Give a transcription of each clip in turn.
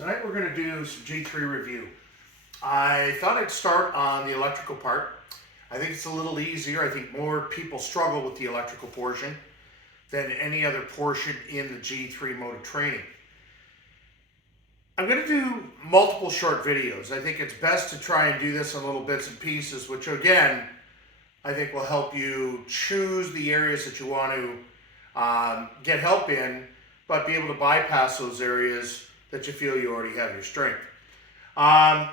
Tonight we're going to do some G3 review. I thought I'd start on the electrical part. I think it's a little easier. I think more people struggle with the electrical portion than any other portion in the G3 mode of training. I'm going to do multiple short videos. I think it's best to try and do this in little bits and pieces, which again, I think will help you choose the areas that you want to get help in, but be able to bypass those areas that you feel you already have your strength.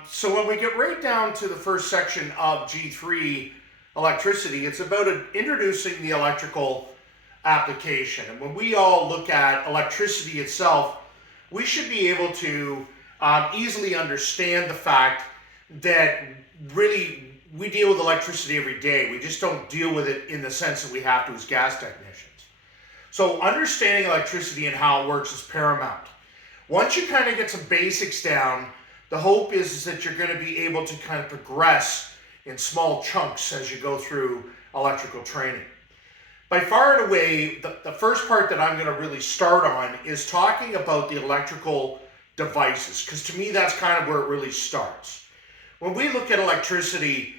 So when we get right down to the first section of G3 electricity, it's about introducing the electrical application. And when we all look at electricity itself, we should be able to easily understand the fact that really we deal with electricity every day. We just don't deal with it in the sense that we have to as gas technicians. So understanding electricity and how it works is paramount. Once you kind of get some basics down, the hope is that you're going to be able to kind of progress in small chunks as you go through electrical training. By far and away, the first part that I'm going to really start on is talking about the electrical devices, because to me that's kind of where it really starts. When we look at electricity,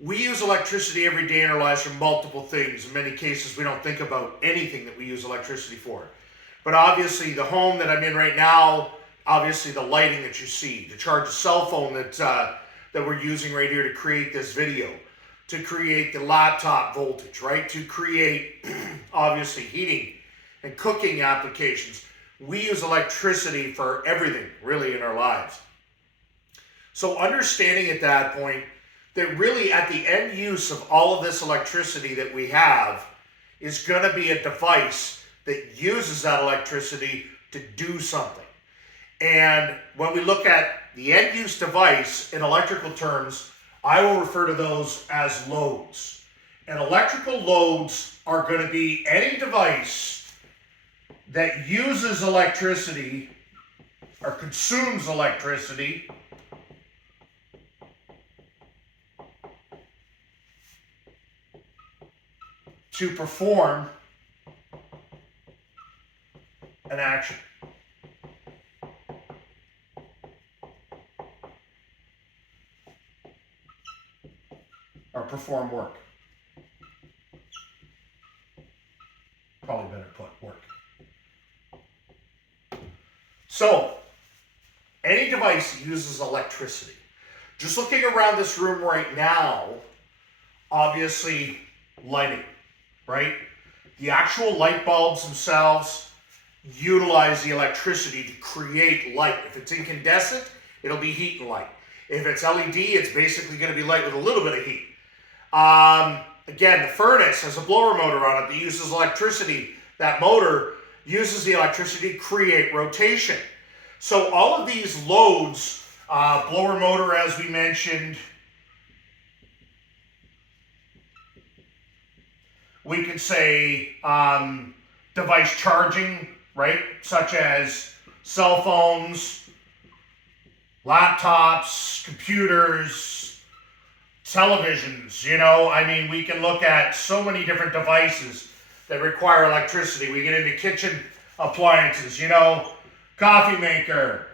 we use electricity every day in our lives for multiple things. In many cases, we don't think about anything that we use electricity for. But obviously the home that I'm in right now, obviously the lighting that you see, to charge a cell phone that we're using right here to create this video, to create the laptop voltage, right? To create obviously heating and cooking applications. We use electricity for everything really in our lives. So understanding at that point that really at the end use of all of this electricity that we have is going to be a device that uses that electricity to do something. And when we look at the end use device in electrical terms, I will refer to those as loads. And electrical loads are going to be any device that uses electricity or consumes electricity to perform an action. Or perform work. Probably better put work. So, any device that uses electricity. Just looking around this room right now, obviously lighting, right? The actual light bulbs themselves utilize the electricity to create light. If it's incandescent, it'll be heat and light. If it's LED, it's basically going to be light with a little bit of heat. Again, the furnace has a blower motor on it that uses electricity. That motor uses the electricity to create rotation. So all of these loads, blower motor as we mentioned, we could say device charging, right? Such as cell phones, laptops, computers, televisions, we can look at so many different devices that require electricity. We get into kitchen appliances, coffee maker,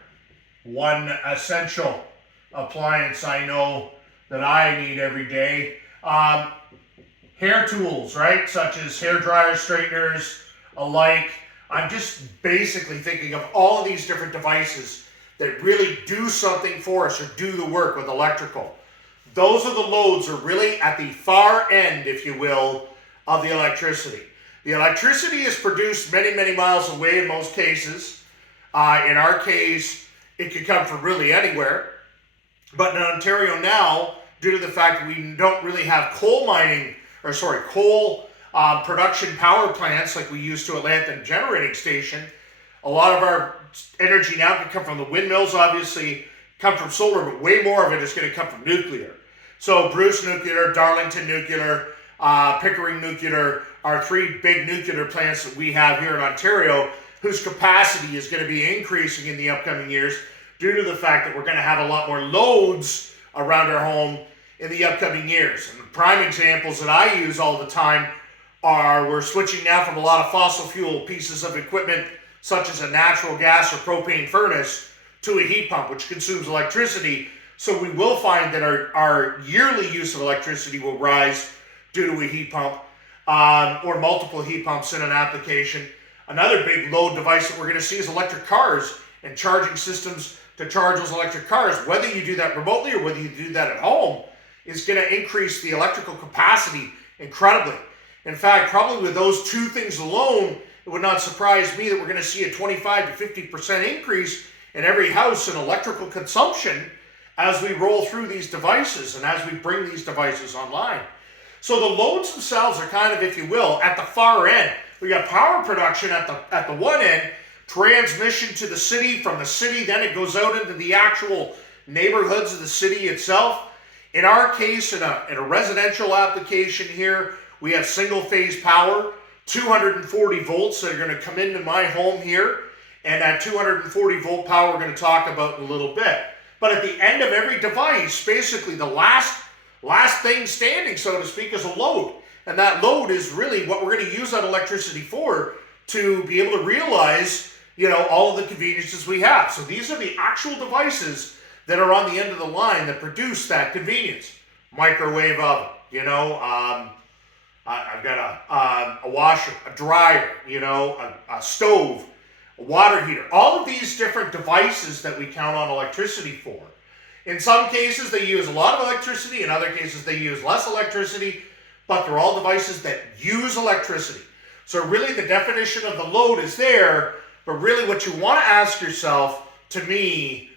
one essential appliance I know that I need every day. Hair tools, right? Such as hair dryers, straighteners, alike. I'm just basically thinking of all of these different devices that really do something for us or do the work with electrical. Those are the loads are really at the far end, if you will, of the electricity. The electricity is produced many, many miles away in most cases. In our case, it could come from really anywhere. But in Ontario now, due to the fact that we don't really have coal production power plants like we used to at Lanthan Generating Station, a lot of our energy now can come from the windmills, obviously, come from solar, but way more of it is going to come from nuclear. So Bruce Nuclear, Darlington Nuclear, Pickering Nuclear are three big nuclear plants that we have here in Ontario whose capacity is going to be increasing in the upcoming years due to the fact that we're going to have a lot more loads around our home in the upcoming years. And the prime examples that I use all the time are we're switching now from a lot of fossil fuel pieces of equipment such as a natural gas or propane furnace to a heat pump, which consumes electricity. So we will find that our yearly use of electricity will rise due to a heat pump or multiple heat pumps in an application. Another big load device that we're going to see is electric cars and charging systems to charge those electric cars. Whether you do that remotely or whether you do that at home is going to increase the electrical capacity incredibly. In fact, probably with those two things alone, it would not surprise me that we're going to see a 25 to 50% increase in every house in electrical consumption as we roll through these devices and as we bring these devices online. So the loads themselves are kind of, if you will, at the far end. We got power production at the one end, transmission to the city, from the city, then it goes out into the actual neighborhoods of the city itself. In our case, in a residential application here, we have single phase power, 240 volts that are going to come into my home here. And that 240 volt power we're going to talk about in a little bit. But at the end of every device, basically the last thing standing, so to speak, is a load. And that load is really what we're going to use that electricity for, to be able to realize, all of the conveniences we have. So these are the actual devices that are on the end of the line that produce that convenience. Microwave oven, I've got a washer, a dryer, a stove, a water heater. All of these different devices that we count on electricity for. In some cases, they use a lot of electricity. In other cases, they use less electricity. But they're all devices that use electricity. So really the definition of the load is there, but really what you want to ask yourself, to me,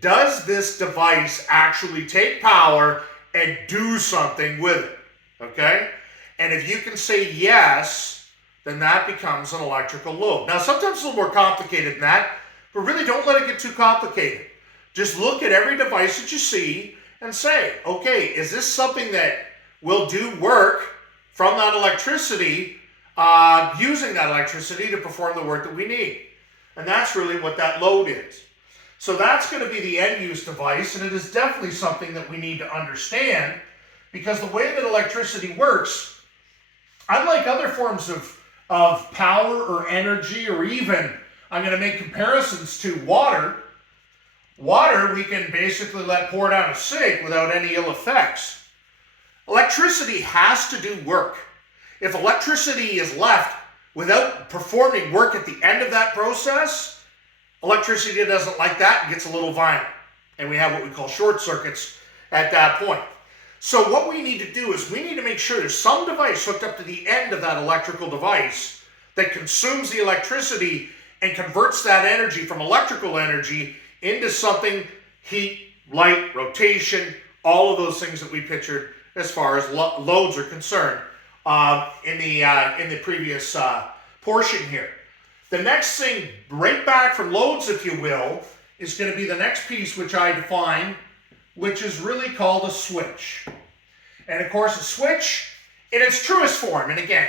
does this device actually take power and do something with it? Okay? And if you can say yes, then that becomes an electrical load. Now sometimes it's a little more complicated than that, but really don't let it get too complicated. Just look at every device that you see and say, okay, is this something that will do work from that electricity, using that electricity to perform the work that we need? And that's really what that load is. So that's going to be the end use device, and it is definitely something that we need to understand, because the way that electricity works, unlike other forms of power or energy, or even, I'm going to make comparisons to water. Water we can basically let pour down a sink without any ill effects. Electricity has to do work. If electricity is left without performing work at the end of that process, electricity doesn't like that and gets a little violent. And we have what we call short circuits at that point. So what we need to do is we need to make sure there's some device hooked up to the end of that electrical device that consumes the electricity and converts that energy from electrical energy into something, heat, light, rotation, all of those things that we pictured as far as loads are concerned in the previous portion here. The next thing, right back from loads, if you will, is going to be the next piece which I define, which is really called a switch. And of course, a switch in its truest form, and again,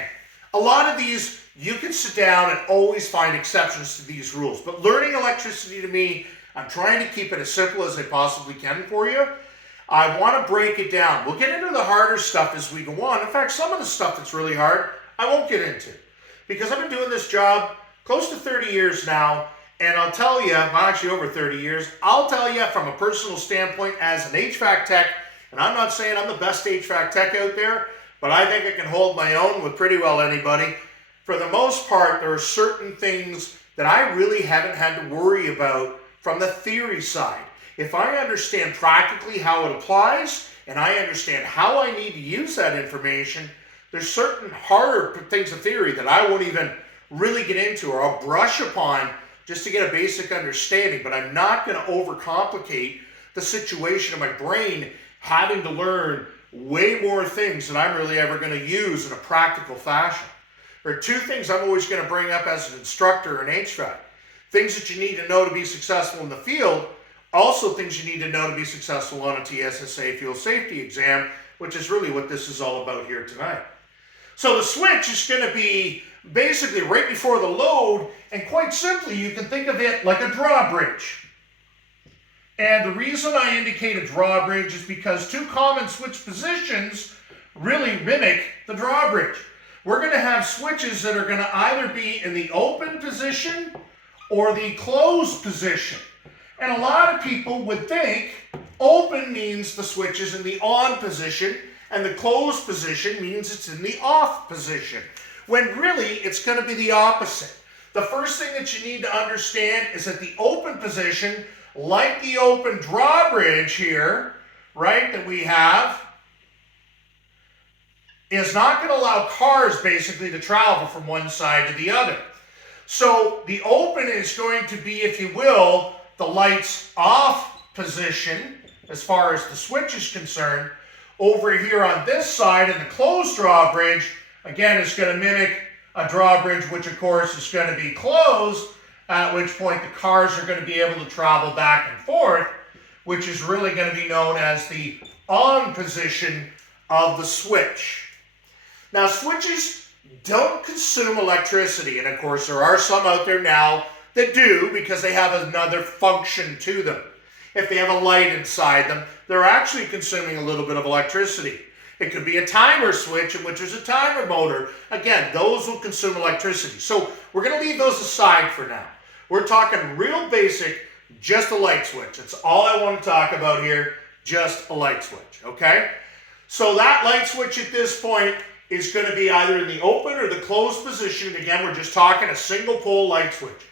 a lot of these, you can sit down and always find exceptions to these rules. But learning electricity, to me, I'm trying to keep it as simple as I possibly can for you. I want to break it down. We'll get into the harder stuff as we go on. In fact, some of the stuff that's really hard, I won't get into. Because I've been doing this job close to 30 years now, and I'll tell you, well, actually over 30 years, I'll tell you from a personal standpoint as an HVAC tech, and I'm not saying I'm the best HVAC tech out there, but I think I can hold my own with pretty well anybody. For the most part, there are certain things that I really haven't had to worry about from the theory side. If I understand practically how it applies, and I understand how I need to use that information, there's certain harder things of theory that I won't even really get into, or I'll brush upon just to get a basic understanding, but I'm not going to overcomplicate the situation of my brain having to learn way more things than I'm really ever going to use in a practical fashion. There are two things I'm always going to bring up as an instructor in HVAC. Things that you need to know to be successful in the field, also things you need to know to be successful on a TSSA fuel safety exam, which is really what this is all about here tonight. So the switch is going to be basically right before the load, and quite simply, you can think of it like a drawbridge. And the reason I indicate a drawbridge is because two common switch positions really mimic the drawbridge. We're going to have switches that are going to either be in the open position or the closed position. And a lot of people would think open means the switch is in the on position and the closed position means it's in the off position, when really it's going to be the opposite. The first thing that you need to understand is that the open position, like the open drawbridge here, right, that we have, is not going to allow cars basically to travel from one side to the other. So the open is going to be, if you will, the lights off position as far as the switch is concerned. Over here on this side in the closed drawbridge, again, it's going to mimic a drawbridge, which of course is going to be closed, at which point the cars are going to be able to travel back and forth, which is really going to be known as the on position of the switch. Now, switches don't consume electricity, and of course there are some out there now that do because they have another function to them. If they have a light inside them, they're actually consuming a little bit of electricity. It could be a timer switch in which there's a timer motor. Again, those will consume electricity. So we're going to leave those aside for now. We're talking real basic, just a light switch. That's all I want to talk about here, just a light switch, okay? So that light switch at this point is going to be either in the open or the closed position. Again, we're just talking a single pole light switch.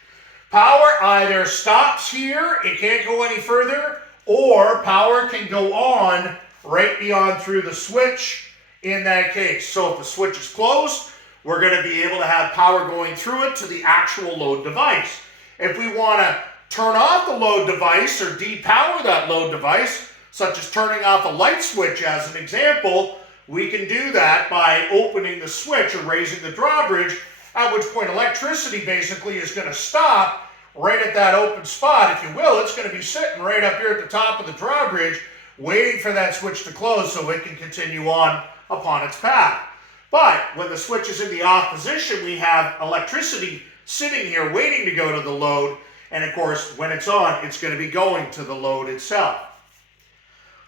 Power either stops here, it can't go any further, or power can go on right beyond through the switch in that case. So if the switch is closed, we're going to be able to have power going through it to the actual load device. If we want to turn off the load device or depower that load device, such as turning off a light switch as an example, we can do that by opening the switch or raising the drawbridge, at which point electricity basically is going to stop right at that open spot, if you will. It's going to be sitting right up here at the top of the drawbridge, waiting for that switch to close so it can continue on upon its path. But when the switch is in the off position, we have electricity sitting here waiting to go to the load, and of course, when it's on, it's going to be going to the load itself.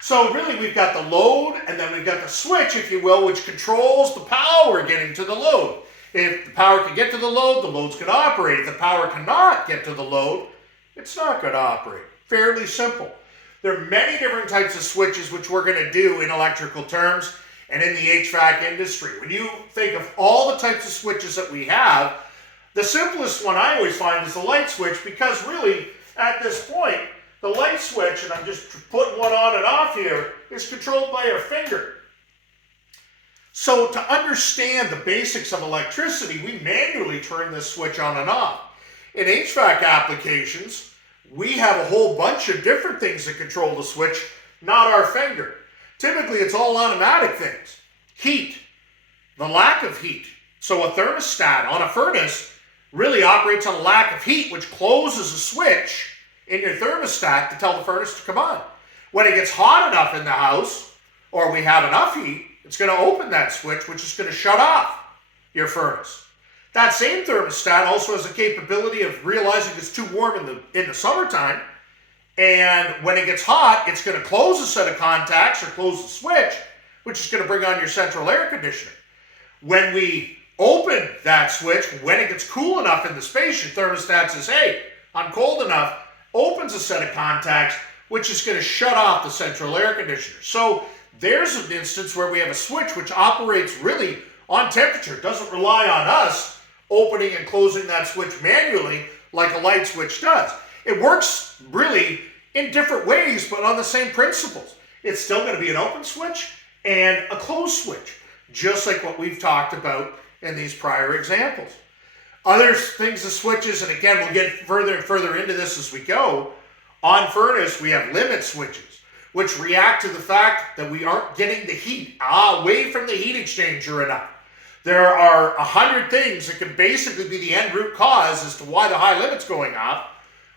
So really, we've got the load, and then we've got the switch, if you will, which controls the power getting to the load. If the power can get to the load's going to operate. If the power cannot get to the load, it's not going to operate. Fairly simple. There are many different types of switches which we're going to do in electrical terms and in the HVAC industry. When you think of all the types of switches that we have, the simplest one I always find is the light switch, because really, at this point, the light switch, and I'm just putting one on and off here, is controlled by our finger. So to understand the basics of electricity, we manually turn this switch on and off. In HVAC applications, we have a whole bunch of different things that control the switch, not our finger. Typically, it's all automatic things. Heat, the lack of heat. So a thermostat on a furnace really operates on a lack of heat, which closes a switch in your thermostat to tell the furnace to come on. When it gets hot enough in the house, or we have enough heat, it's going to open that switch, which is going to shut off your furnace. That same thermostat also has the capability of realizing it's too warm in the summertime, and when it gets hot, it's going to close a set of contacts or close the switch, which is going to bring on your central air conditioner. When we open that switch, when it gets cool enough in the space, your thermostat says, hey, I'm cold enough, opens a set of contacts, which is going to shut off the central air conditioner. So there's an instance where we have a switch which operates really on temperature. It doesn't rely on us opening and closing that switch manually like a light switch does. It works really in different ways, but on the same principles. It's still going to be an open switch and a closed switch, just like what we've talked about in these prior examples. Other things, the switches, and again, we'll get further and further into this as we go. On furnace, we have limit switches, which react to the fact that we aren't getting the heat away from the heat exchanger enough. There are 100 things that can basically be the end root cause as to why the high limit's going off.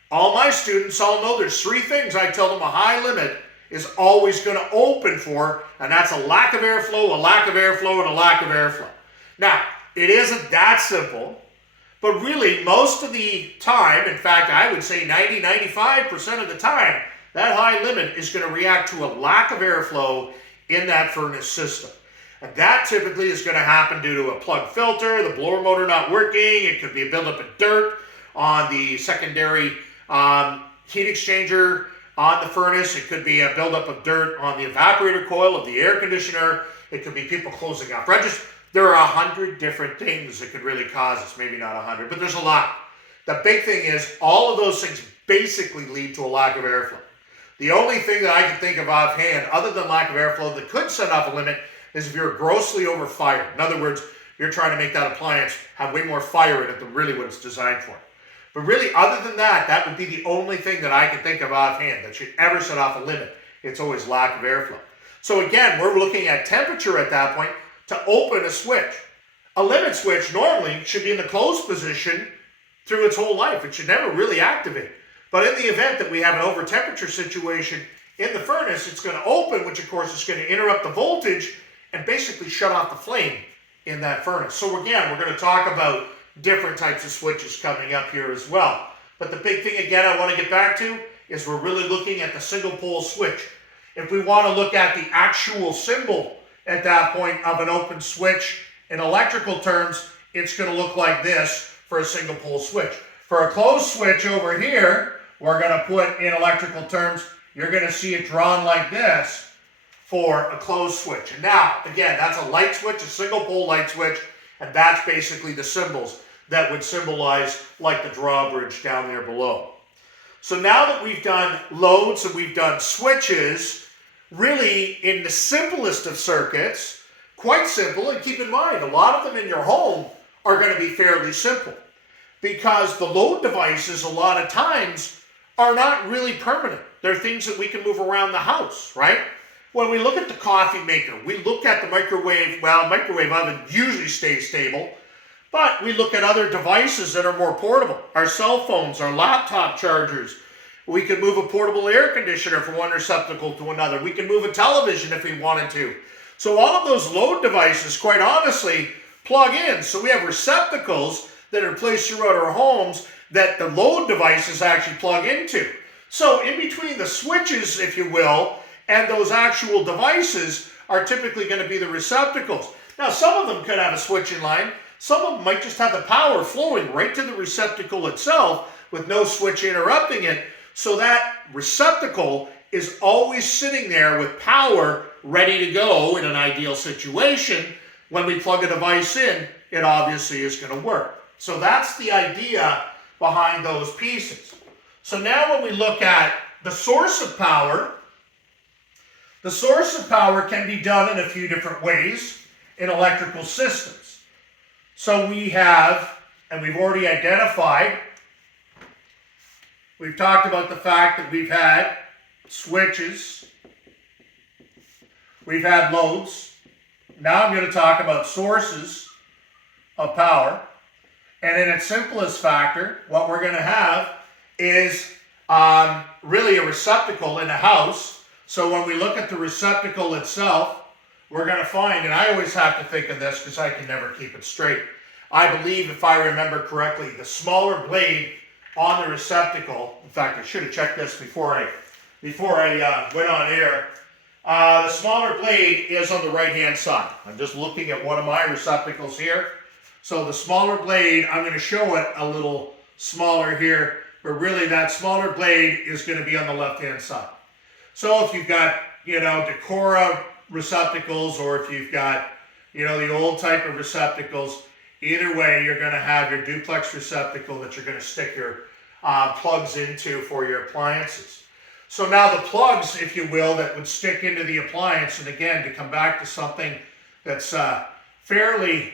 All my students all know there's 3 things I tell them a high limit is always going to open for, and that's a lack of airflow, a lack of airflow, and a lack of airflow. Now, it isn't that simple, but really most of the time, in fact, I would say 90-95% of the time, that high limit is going to react to a lack of airflow in that furnace system. And that typically is going to happen due to a plug filter, the blower motor not working. It could be a buildup of dirt on the secondary heat exchanger on the furnace. It could be a buildup of dirt on the evaporator coil of the air conditioner. It could be people closing up registers. There are 100 different things that could really cause this. Maybe not 100, but there's a lot. The big thing is all of those things basically lead to a lack of airflow. The only thing that I can think of offhand, other than lack of airflow, that could set off a limit is if you're grossly overfired. In other words, you're trying to make that appliance have way more fire in it than really what it's designed for. But really, other than that, that would be the only thing that I can think of offhand that should ever set off a limit. It's always lack of airflow. So again, we're looking at temperature at that point to open a switch. A limit switch normally should be in the closed position through its whole life. It should never really activate. But in the event that we have an over temperature situation in the furnace, it's going to open, which of course is going to interrupt the voltage and basically shut off the flame in that furnace. So again, we're going to talk about different types of switches coming up here as well. But the big thing again I want to get back to is we're really looking at the single pole switch. If we want to look at the actual symbol at that point of an open switch in electrical terms, it's going to look like this for a single pole switch. For a closed switch over here, we're going to put in electrical terms, you're going to see it drawn like this for a closed switch. And now, again, that's a light switch, a single pole light switch, and that's basically the symbols that would symbolize like the drawbridge down there below. So now that we've done loads and we've done switches, really in the simplest of circuits, quite simple, and keep in mind, a lot of them in your home are going to be fairly simple because the load devices a lot of times are not really permanent. They're things that we can move around the house, right? When we look at the coffee maker, we look at the microwave, well, microwave oven usually stays stable, but we look at other devices that are more portable. Our cell phones, our laptop chargers. We can move a portable air conditioner from one receptacle to another. We can move a television if we wanted to. So all of those load devices, quite honestly, plug in. So we have receptacles that are placed throughout our homes that the load devices actually plug into. So in between the switches, if you will, and those actual devices are typically going to be the receptacles. Now, some of them could have a switching line. Some of them might just have the power flowing right to the receptacle itself with no switch interrupting it. So that receptacle is always sitting there with power ready to go in an ideal situation. When we plug a device in, it obviously is going to work. So that's the idea behind those pieces. So now when we look at the source of power, the source of power can be done in a few different ways in electrical systems. So we have, and we've already identified, we've talked about the fact that we've had switches, we've had loads. Now I'm going to talk about sources of power. And in its simplest factor, what we're going to have is really a receptacle in a house. So when we look at the receptacle itself, we're going to find, and I always have to think of this because I can never keep it straight. I believe, if I remember correctly, the smaller blade on the receptacle, in fact, I should have checked this before I went on air. The smaller blade is on the right-hand side. I'm just looking at one of my receptacles here. So the smaller blade, I'm going to show it a little smaller here, but really that smaller blade is going to be on the left-hand side. So if you've got, Decora receptacles, or if you've got, the old type of receptacles, either way, you're going to have your duplex receptacle that you're going to stick your plugs into for your appliances. So now the plugs, if you will, that would stick into the appliance, and again, to come back to something that's fairly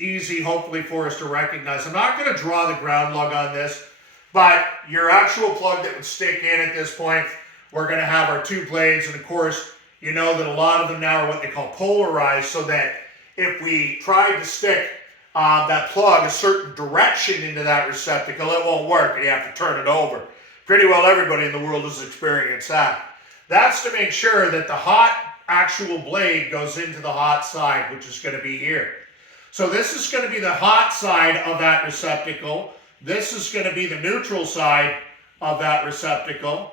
easy, hopefully, for us to recognize. I'm not going to draw the ground lug on this, but your actual plug that would stick in at this point, we're going to have our two blades, and of course, you know that a lot of them now are what they call polarized, so that if we tried to stick that plug a certain direction into that receptacle, it won't work, and you have to turn it over. Pretty well everybody in the world has experienced that. That's to make sure that the hot actual blade goes into the hot side, which is going to be here. So this is going to be the hot side of that receptacle. This is going to be the neutral side of that receptacle.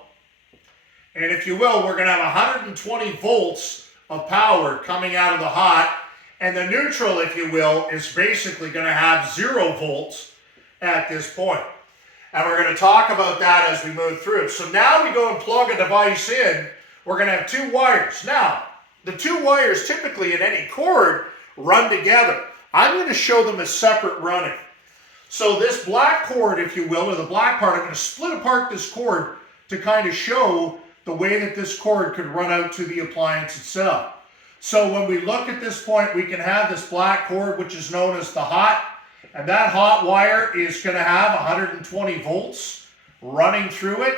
And if you will, we're going to have 120 volts of power coming out of the hot. And the neutral, if you will, is basically going to have 0 volts at this point. And we're going to talk about that as we move through. So now we go and plug a device in. We're going to have two wires. Now, the two wires typically in any cord run together. I'm going to show them as separate running. So this black cord, if you will, or the black part, I'm going to split apart this cord to kind of show the way that this cord could run out to the appliance itself. So when we look at this point, we can have this black cord, which is known as the hot, and that hot wire is going to have 120 volts running through it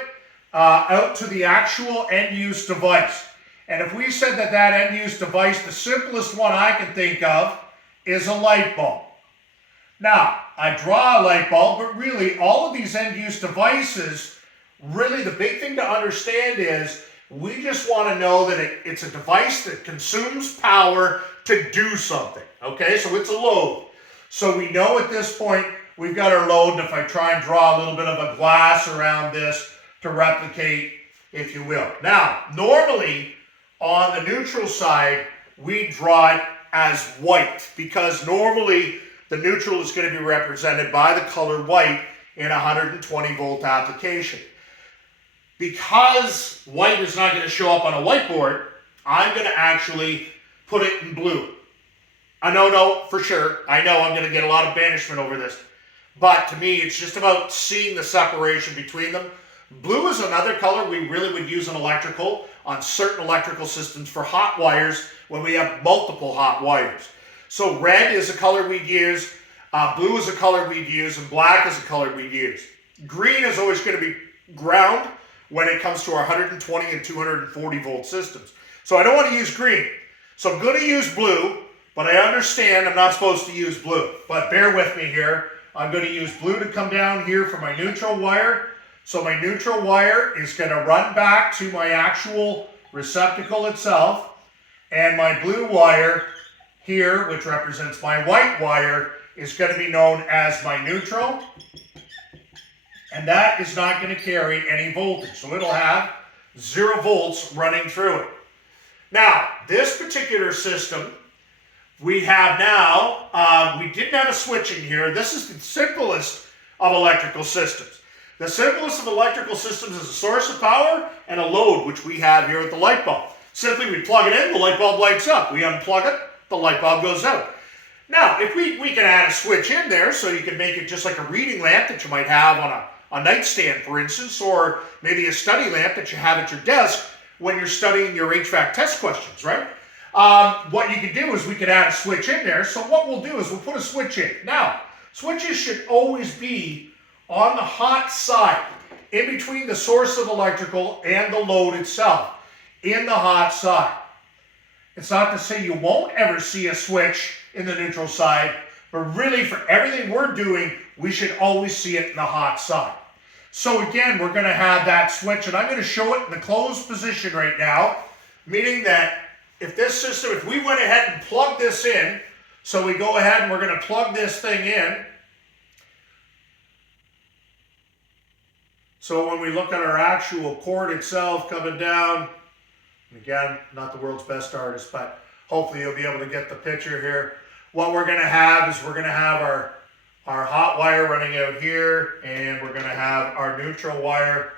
out to the actual end-use device. And if we said that that end-use device, the simplest one I can think of is a light bulb. Now, I draw a light bulb, but really all of these end-use devices, really the big thing to understand is we just want to know that it's a device that consumes power to do something, okay? So it's a load. So we know at this point we've got our load, and if I try and draw a little bit of a glass around this to replicate, if you will. Now, normally on the neutral side, we draw it as white because normally the neutral is going to be represented by the color white in a 120 volt application. Because white is not going to show up on a whiteboard, I'm going to actually put it in blue. I know for sure. I know I'm going to get a lot of banishment over this. But to me, it's just about seeing the separation between them. Blue is another color we really would use in electrical, on certain electrical systems for hot wires when we have multiple hot wires. So red is a color we'd use, blue is a color we'd use, and black is a color we'd use. Green is always going to be ground when it comes to our 120 and 240 volt systems. So I don't want to use green. So I'm going to use blue, but I understand I'm not supposed to use blue. But bear with me here. I'm going to use blue to come down here for my neutral wire. So my neutral wire is going to run back to my actual receptacle itself. And my blue wire here, which represents my white wire, is going to be known as my neutral. And that is not going to carry any voltage. So it'll have 0 volts running through it. Now, this particular system, we have now, we didn't have a switch in here. This is the simplest of electrical systems. The simplest of electrical systems is a source of power and a load, which we have here at the light bulb. Simply, we plug it in, the light bulb lights up. We unplug it, the light bulb goes out. Now, if we can add a switch in there, so you can make it just like a reading lamp that you might have on a nightstand, for instance, or maybe a study lamp that you have at your desk when you're studying your HVAC test questions, right? What you can do is we could add a switch in there. So what we'll do is we'll put a switch in. Now, switches should always be on the hot side, in between the source of electrical and the load itself, in the hot side. It's not to say you won't ever see a switch in the neutral side, but really for everything we're doing, we should always see it in the hot side. So again, we're going to have that switch, and I'm going to show it in the closed position right now, meaning that if this system, if we went ahead and plugged this in, so we go ahead and we're going to plug this thing in. So when we look at our actual cord itself coming down, again, not the world's best artist, but hopefully you'll be able to get the picture here. What we're going to have is we're going to have our hot wire running out here, and we're going to have our neutral wire,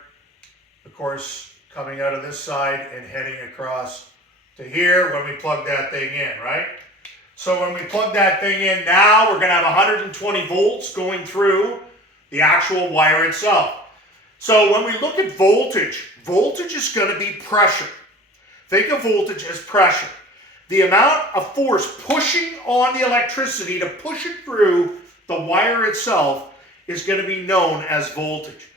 of course, coming out of this side and heading across to here when we plug that thing in, right? So when we plug that thing in now, we're going to have 120 volts going through the actual wire itself. So when we look at voltage, voltage is going to be pressure. Think of voltage as pressure. The amount of force pushing on the electricity to push it through the wire itself is going to be known as voltage.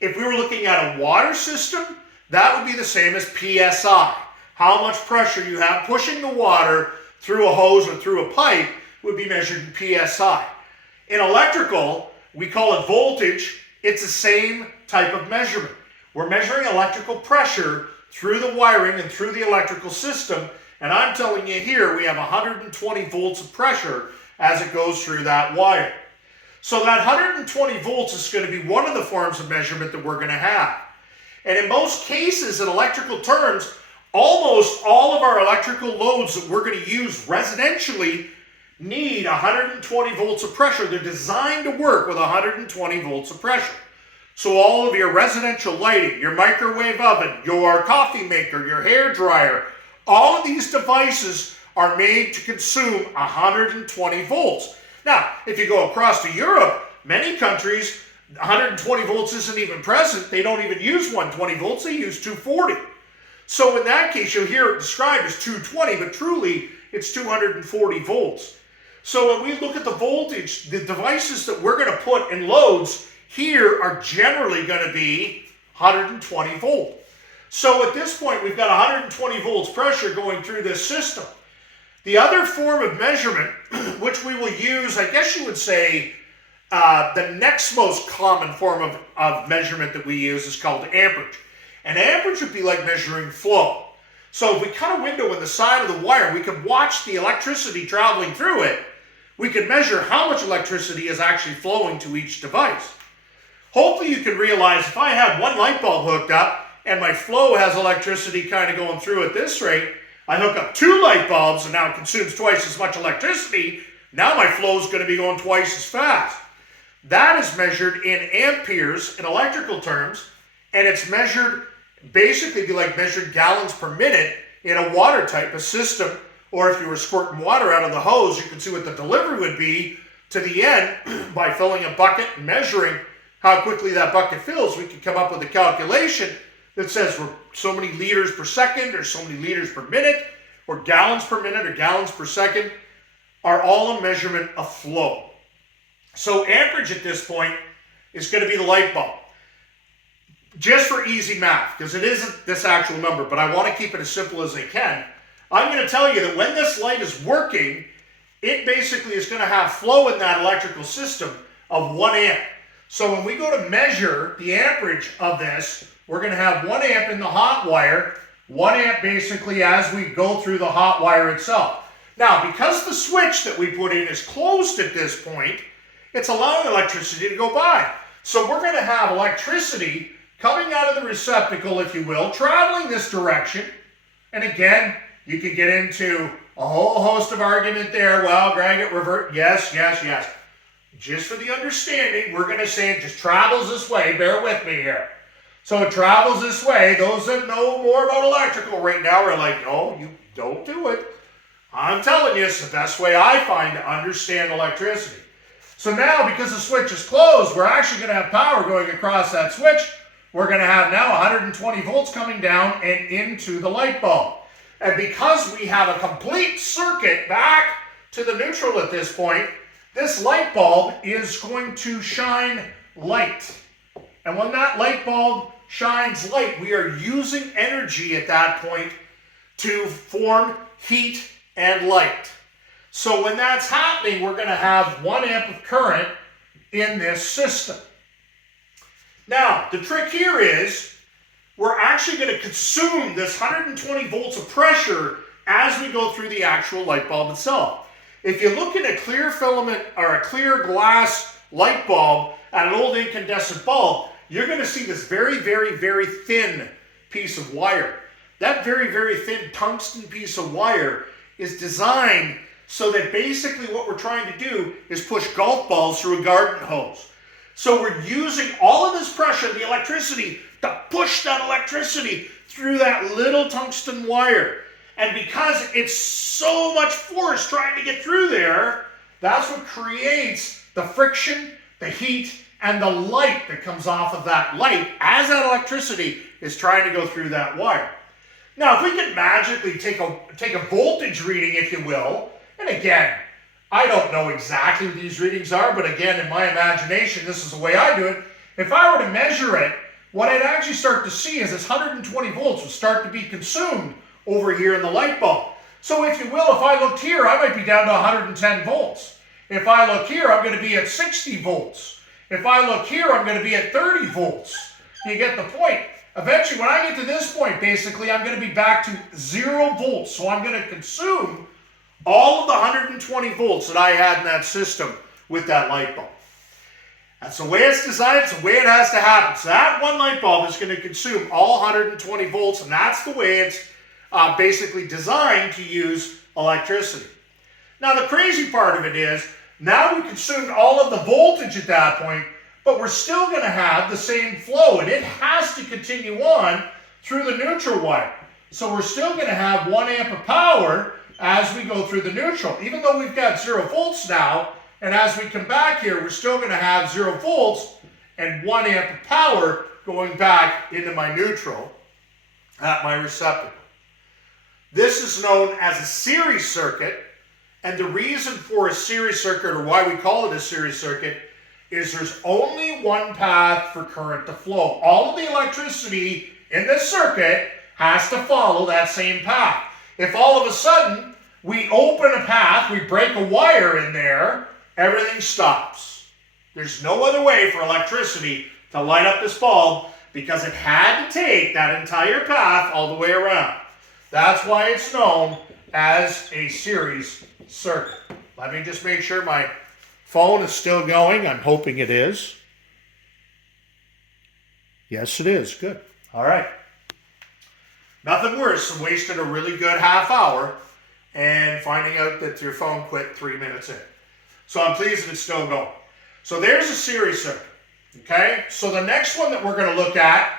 If we were looking at a water system, that would be the same as PSI. How much pressure you have pushing the water through a hose or through a pipe would be measured in PSI. In electrical, we call it voltage. It's the same type of measurement. We're measuring electrical pressure through the wiring and through the electrical system, and I'm telling you here we have 120 volts of pressure as it goes through that wire. So that 120 volts is going to be one of the forms of measurement that we're going to have. And in most cases, in electrical terms, almost all of our electrical loads that we're going to use residentially need 120 volts of pressure. They're designed to work with 120 volts of pressure. So all of your residential lighting, your microwave oven, your coffee maker, your hair dryer, all of these devices are made to consume 120 volts. Now, if you go across to Europe, many countries, 120 volts isn't even present. They don't even use 120 volts, they use 240. So in that case, you'll hear it described as 220, but truly it's 240 volts. So when we look at the voltage, the devices that we're going to put in loads here are generally going to be 120 volt. So at this point, we've got 120 volts pressure going through this system. The other form of measurement, which we will use, I guess you would say, the next most common form of measurement that we use is called amperage. And amperage would be like measuring flow. So if we cut a window in the side of the wire, we could watch the electricity traveling through it. We could measure how much electricity is actually flowing to each device. Hopefully you can realize if I have one light bulb hooked up and my flow has electricity kind of going through at this rate, I hook up two light bulbs and now it consumes twice as much electricity. Now my flow is going to be going twice as fast. That is measured in amperes in electrical terms, and it's measured basically be like measured gallons per minute in a water type of system. Or if you were squirting water out of the hose, you can see what the delivery would be to the end by filling a bucket and measuring how quickly that bucket fills. We can come up with a calculation that says we're so many liters per second or so many liters per minute or gallons per minute or gallons per second are all a measurement of flow. So amperage at this point is going to be the light bulb. Just for easy math, because it isn't this actual number, but I want to keep it as simple as I can. I'm going to tell you that when this light is working, it basically is going to have flow in that electrical system of 1 amp. So when we go to measure the amperage of this, we're going to have 1 amp in the hot wire, 1 amp basically as we go through the hot wire itself. Now, because the switch that we put in is closed at this point, it's allowing electricity to go by. So we're going to have electricity coming out of the receptacle, if you will, traveling this direction. And again, you can get into a whole host of argument there. Well, Greg, it revert. Yes. Just for the understanding, we're going to say it just travels this way. Bear with me here. So it travels this way. Those that know more about electrical right now are like, oh, you don't do it. I'm telling you, it's the best way I find to understand electricity. So now, because the switch is closed, we're actually going to have power going across that switch. We're going to have now 120 volts coming down and into the light bulb. And because we have a complete circuit back to the neutral at this point, this light bulb is going to shine light. And when that light bulb shines light, we are using energy at that point to form heat and light. So when that's happening, we're going to have 1 amp of current in this system. Now, the trick here is we're actually going to consume this 120 volts of pressure as we go through the actual light bulb itself. If you look at a clear filament or a clear glass light bulb at an old incandescent bulb, you're going to see this very, very, very thin piece of wire. That very, very thin tungsten piece of wire is designed so that basically what we're trying to do is push golf balls through a garden hose. So we're using all of this pressure, the electricity, to push that electricity through that little tungsten wire. And because it's so much force trying to get through there, that's what creates the friction, the heat, and the light that comes off of that light as that electricity is trying to go through that wire. Now, if we could magically take a voltage reading, if you will, and again, I don't know exactly what these readings are, but again, in my imagination, this is the way I do it. If I were to measure it, what I'd actually start to see is this 120 volts would start to be consumed over here in the light bulb. So if you will, if I looked here, I might be down to 110 volts. If I look here, I'm going to be at 60 volts. If I look here, I'm going to be at 30 volts. You get the point. Eventually, when I get to this point, basically, I'm going to be back to 0 volts. So I'm going to consume all of the 120 volts that I had in that system with that light bulb. That's the way it's designed. It's the way it has to happen. So that one light bulb is going to consume all 120 volts, and that's the way it's basically designed to use electricity. Now, the crazy part of it is, now we consumed all of the voltage at that point, but we're still going to have the same flow, and it has to continue on through the neutral wire. So we're still going to have 1 amp of power as we go through the neutral, even though we've got 0 volts now, and as we come back here, we're still going to have 0 volts and 1 amp of power going back into my neutral at my receptacle. This is known as a series circuit, and the reason for a series circuit, or why we call it a series circuit, is there's only one path for current to flow. All of the electricity in this circuit has to follow that same path. If all of a sudden we open a path, we break a wire in there, everything stops. There's no other way for electricity to light up this bulb because it had to take that entire path all the way around. That's why it's known as a series circuit. Let me just make sure my phone is still going. I'm hoping it is. Yes, it is. Good. All right. Nothing worse than wasting a really good half hour and finding out that your phone quit 3 minutes in. So I'm pleased that it's still going. So there's a series circuit. Okay? So the next one that we're going to look at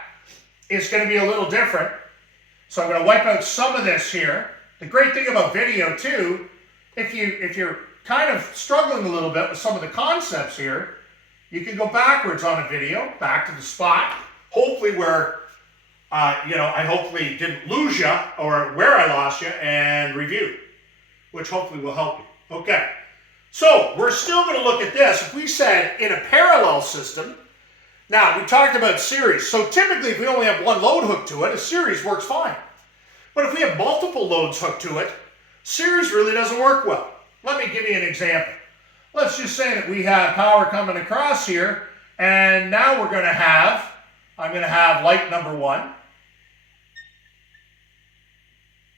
is going to be a little different. So I'm going to wipe out some of this here. The great thing about video too, if you're kind of struggling a little bit with some of the concepts here, you can go backwards on a video, back to the spot, hopefully where, I hopefully didn't lose you or where I lost you, and review, which hopefully will help you. Okay, so we're still going to look at this. If we said in a parallel system, now we talked about series. So typically if we only have one load hooked to it, a series works fine. But if we have multiple loads hooked to it, series really doesn't work well. Let me give you an example. Let's just say that we have power coming across here, and now I'm going to have light number 1.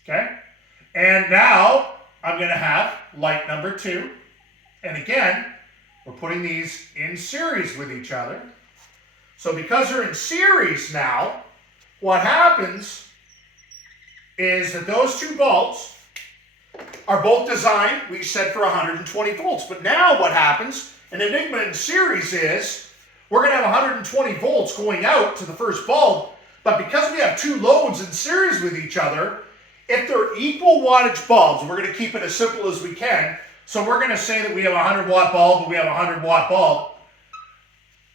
Okay? And now I'm going to have light number 2. And again, we're putting these in series with each other. So because they're in series now, what happens is that those 2 bulbs are both designed, we said, for 120 volts. But now what happens, an Enigma in series is, we're going to have 120 volts going out to the first bulb, but because we have 2 loads in series with each other, if they're equal wattage bulbs, we're going to keep it as simple as we can, so we're going to say that we have a 100 watt bulb and we have a 100 watt bulb.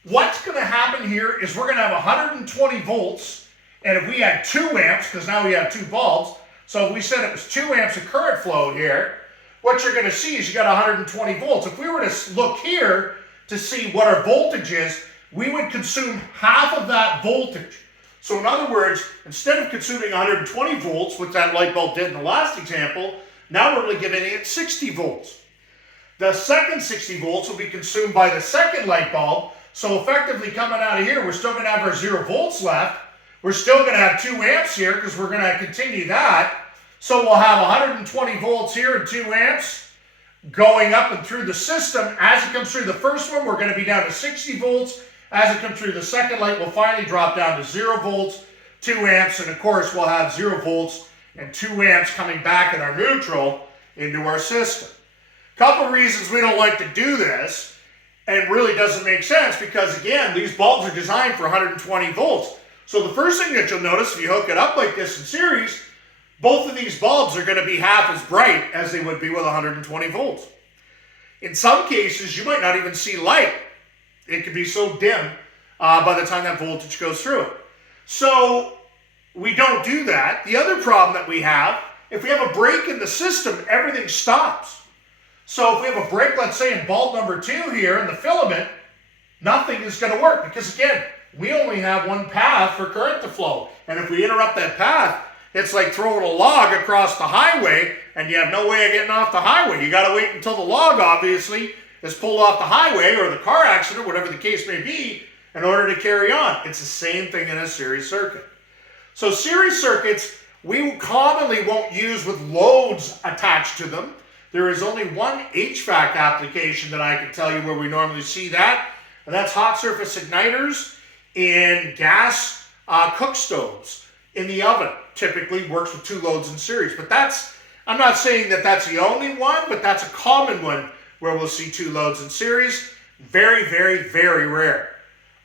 What's going to happen here is we're going to have 120 volts, and if we had 2 amps, because now we have 2 bulbs, so if we said it was 2 amps of current flow here, what you're going to see is you got 120 volts. If we were to look here to see what our voltage is, we would consume half of that voltage. So in other words, instead of consuming 120 volts, which that light bulb did in the last example, now we're only giving it 60 volts. The second 60 volts will be consumed by the second light bulb, so effectively coming out of here, we're still going to have our 0 volts left. We're still going to have 2 amps here because we're going to continue that. So we'll have 120 volts here and 2 amps going up and through the system. As it comes through the first one, we're going to be down to 60 volts. As it comes through the second light, we'll finally drop down to 0 volts, 2 amps, and of course we'll have 0 volts and 2 amps coming back in our neutral into our system. Couple reasons we don't like to do this, and really doesn't make sense, because again, these bulbs are designed for 120 volts. So the first thing that you'll notice if you hook it up like this in series, both of these bulbs are going to be half as bright as they would be with 120 volts. In some cases, you might not even see light. It could be so dim by the time that voltage goes through it. So we don't do that. The other problem that we have, if we have a break in the system, everything stops. So if we have a break, let's say in bulb number 2 here in the filament, nothing is going to work because again, we only have one path for current to flow. And if we interrupt that path, it's like throwing a log across the highway and you have no way of getting off the highway. You got to wait until the log obviously is pulled off the highway or the car accident, whatever the case may be, in order to carry on. It's the same thing in a series circuit. So series circuits, we commonly won't use with loads attached to them. There is only one HVAC application that I can tell you where we normally see that, and that's hot surface igniters in gas cook stoves. In the oven, typically works with 2 loads in series. But I'm not saying that that's the only one, but that's a common one where we'll see 2 loads in series. Very, very, very rare.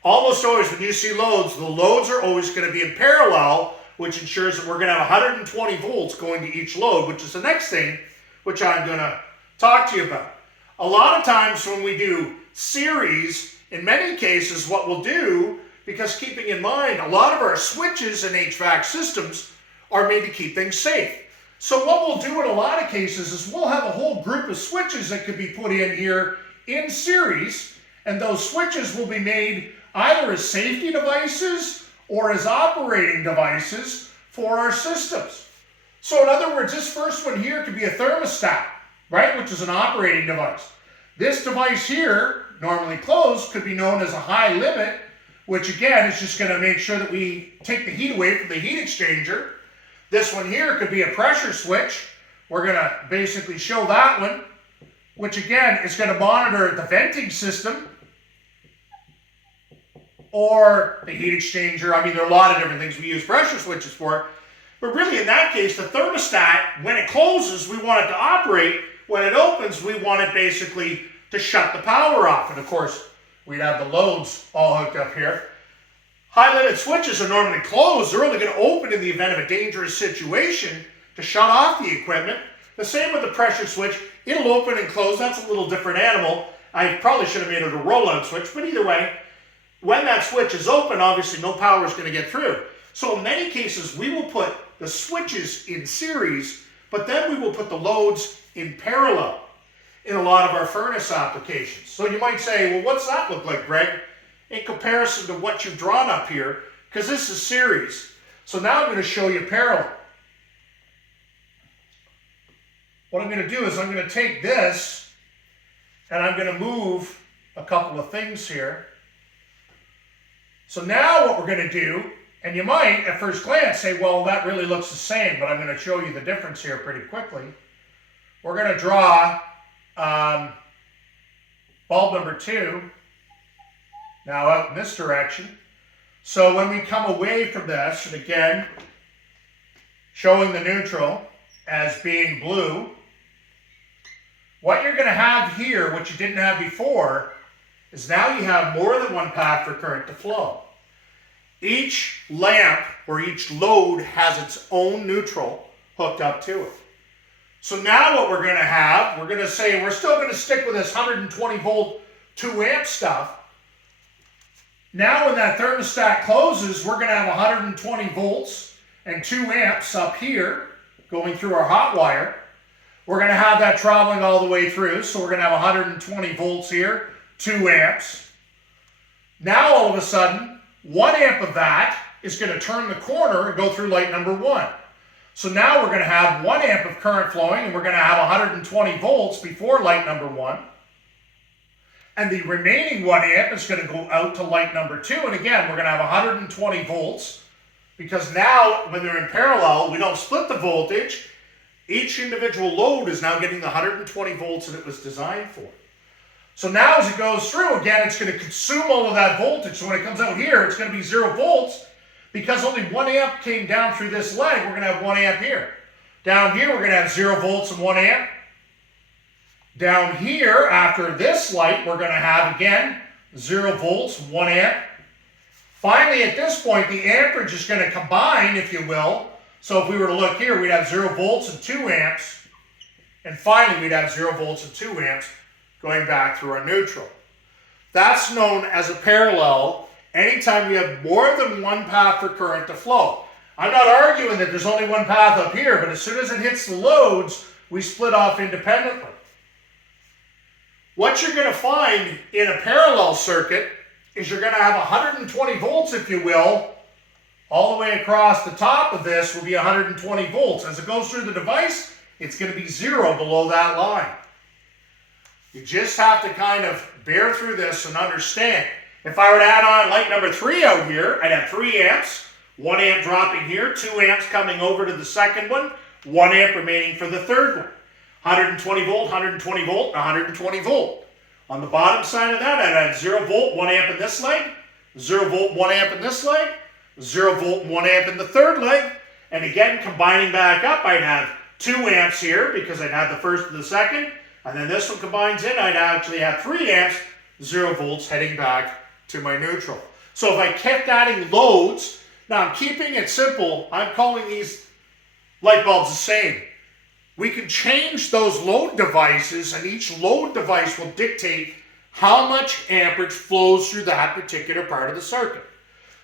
almost always when you see loads, the loads are always going to be in parallel, which ensures that we're going to have 120 volts going to each load, which is the next thing which I'm going to talk to you about. A lot of times when we do series, in many cases what we'll do, because keeping in mind a lot of our switches in HVAC systems are made to keep things safe. So what we'll do in a lot of cases is we'll have a whole group of switches that could be put in here in series, and those switches will be made either as safety devices or as operating devices for our systems. So in other words, this first one here could be a thermostat, right, which is an operating device. This device here, normally closed, could be known as a high limit, which again is just going to make sure that we take the heat away from the heat exchanger. This one here could be a pressure switch. We're going to basically show that one, which again is going to monitor the venting system or the heat exchanger. I mean, there are a lot of different things we use pressure switches for. But really, in that case, the thermostat, when it closes, we want it to operate. When it opens, we want it basically to shut the power off. And of course, we'd have the loads all hooked up here. High-limit switches are normally closed. They're only going to open in the event of a dangerous situation to shut off the equipment. The same with the pressure switch. It'll open and close. That's a little different animal. I probably should have made it a roll-out switch, but either way, when that switch is open, obviously no power is going to get through. So in many cases, we will put the switches in series, but then we will put the loads in parallel in a lot of our furnace applications. So you might say, well, what's that look like, Greg, in comparison to what you've drawn up here? Because this is series. So now I'm going to show you parallel. What I'm going to do is I'm going to take this and I'm going to move a couple of things here. So now what we're going to do, and you might at first glance say, well, that really looks the same, but I'm going to show you the difference here pretty quickly. We're going to draw bulb number 2 now out in this direction. So when we come away from this, and again, showing the neutral as being blue, what you're going to have here, what you didn't have before, is now you have more than one path for current to flow. Each lamp or each load has its own neutral hooked up to it. So now what we're going to have, we're going to say we're still going to stick with this 120 volt 2 amp stuff. Now when that thermostat closes, we're going to have 120 volts and 2 amps up here going through our hot wire. We're going to have that traveling all the way through, so we're going to have 120 volts here, 2 amps. Now all of a sudden, 1 amp of that is going to turn the corner and go through light number 1. So now we're going to have 1 amp of current flowing, and we're going to have 120 volts before light number 1. And the remaining 1 amp is going to go out to light number 2. And again, we're going to have 120 volts, because now when they're in parallel, we don't split the voltage. Each individual load is now getting the 120 volts that it was designed for. So now as it goes through, again, it's going to consume all of that voltage. So when it comes out here, it's going to be 0 volts. Because only 1 amp came down through this leg, we're going to have 1 amp here. Down here, we're going to have 0 volts and 1 amp. Down here, after this light, we're going to have, again, 0 volts, 1 amp. Finally, at this point, the amperage is going to combine, if you will. So if we were to look here, we'd have 0 volts and 2 amps. And finally, we'd have 0 volts and 2 amps going back through our neutral. That's known as a parallel anytime we have more than one path for current to flow. I'm not arguing that there's only one path up here, but as soon as it hits the loads, we split off independently. What you're going to find in a parallel circuit is you're going to have 120 volts, if you will, all the way across the top of this will be 120 volts. As it goes through the device, it's going to be 0 below that line. You just have to kind of bear through this and understand. If I were to add on light number 3 out here, I'd have 3 amps, 1 amp dropping here, 2 amps coming over to the second one, 1 amp remaining for the third one. 120 volt, 120 volt, and 120 volt. On the bottom side of that, I'd add 0 volt, 1 amp in this leg, 0 volt, 1 amp in this leg, 0 volt, 1 amp in the third leg, and again, combining back up, I'd have 2 amps here because I'd have the first and the second, and then this one combines in, I'd actually have 3 amps, 0 volts heading back to my neutral. So if I kept adding loads, now I'm keeping it simple, I'm calling these light bulbs the same. We can change those load devices, and each load device will dictate how much amperage flows through that particular part of the circuit.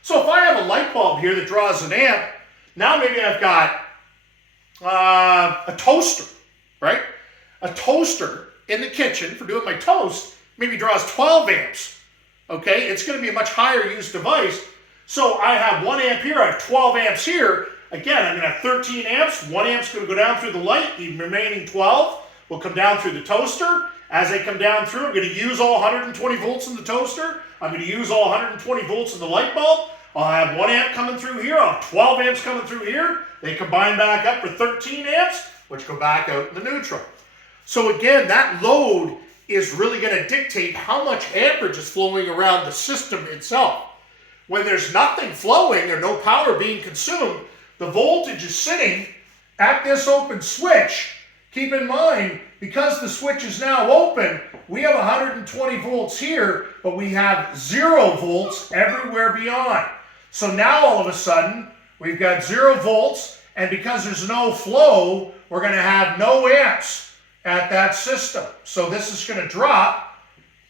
So if I have a light bulb here that draws an amp, now maybe I've got a toaster, right? A toaster in the kitchen for doing my toast maybe draws 12 amps, okay? It's going to be a much higher use device. So I have 1 amp here, I have 12 amps here. Again, I'm going to have 13 amps. 1 amp's going to go down through the light. The remaining 12 will come down through the toaster. As they come down through, I'm going to use all 120 volts in the toaster. I'm going to use all 120 volts in the light bulb. I'll have 1 amp coming through here. I'll have 12 amps coming through here. They combine back up for 13 amps, which go back out in the neutral. So again, that load is really going to dictate how much amperage is flowing around the system itself. When there's nothing flowing or no power being consumed, the voltage is sitting at this open switch. Keep in mind, because the switch is now open, we have 120 volts here, but we have 0 volts everywhere beyond. So now all of a sudden, we've got 0 volts, and because there's no flow, we're going to have no amps at that system. So this is going to drop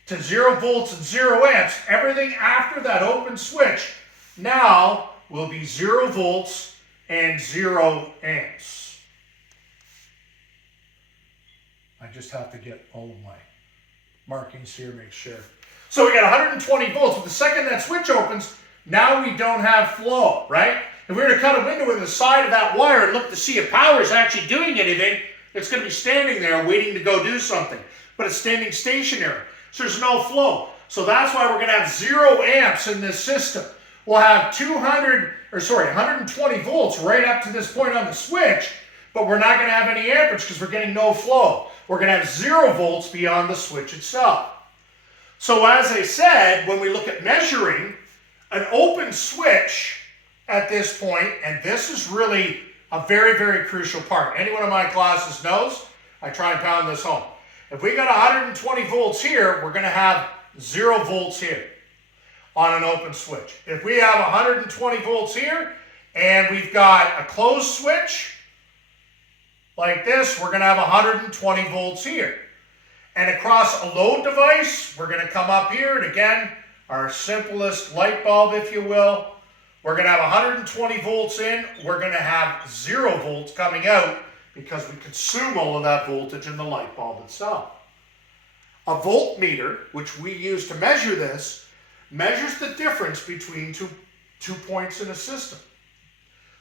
to 0 volts and 0 amps. Everything after that open switch now will be 0 volts and 0 amps. I just have to get all of my markings here, make sure. So we got 120 volts, but the second that switch opens, now we don't have flow, right? If we were to cut a window in the side of that wire and look to see if power is actually doing anything, it's going to be standing there waiting to go do something. But it's standing stationary, so there's no flow. So that's why we're going to have 0 amps in this system. We'll have 120 volts right up to this point on the switch, but we're not going to have any amperage because we're getting no flow. We're going to have 0 volts beyond the switch itself. So as I said, when we look at measuring, an open switch at this point, and this is really a very, very crucial part. Anyone in my classes knows, I try and pound this home. If we got 120 volts here, we're going to have 0 volts here on an open switch. If we have 120 volts here, and we've got a closed switch like this, we're going to have 120 volts here. And across a load device, we're going to come up here, and again, our simplest light bulb, if you will, we're going to have 120 volts in, we're going to have 0 volts coming out because we consume all of that voltage in the light bulb itself. A voltmeter, which we use to measure this, measures the difference between two points in a system.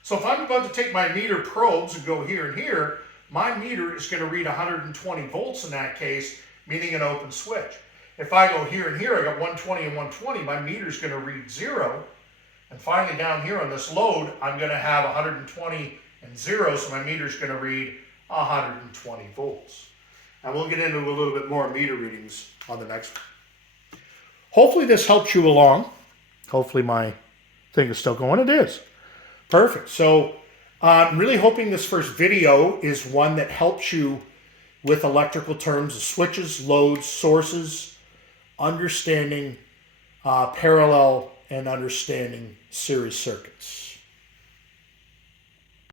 So if I'm about to take my meter probes and go here and here, my meter is going to read 120 volts in that case, meaning an open switch. If I go here and here, I got 120 and 120, my meter is going to read 0. And finally down here on this load, I'm going to have 120 and 0, so my meter is going to read 120 volts. And we'll get into a little bit more meter readings on the next one. Hopefully this helps you along. Hopefully my thing is still going. It is. Perfect. So I'm really hoping this first video is one that helps you with electrical terms of switches, loads, sources, understanding parallel and understanding series circuits.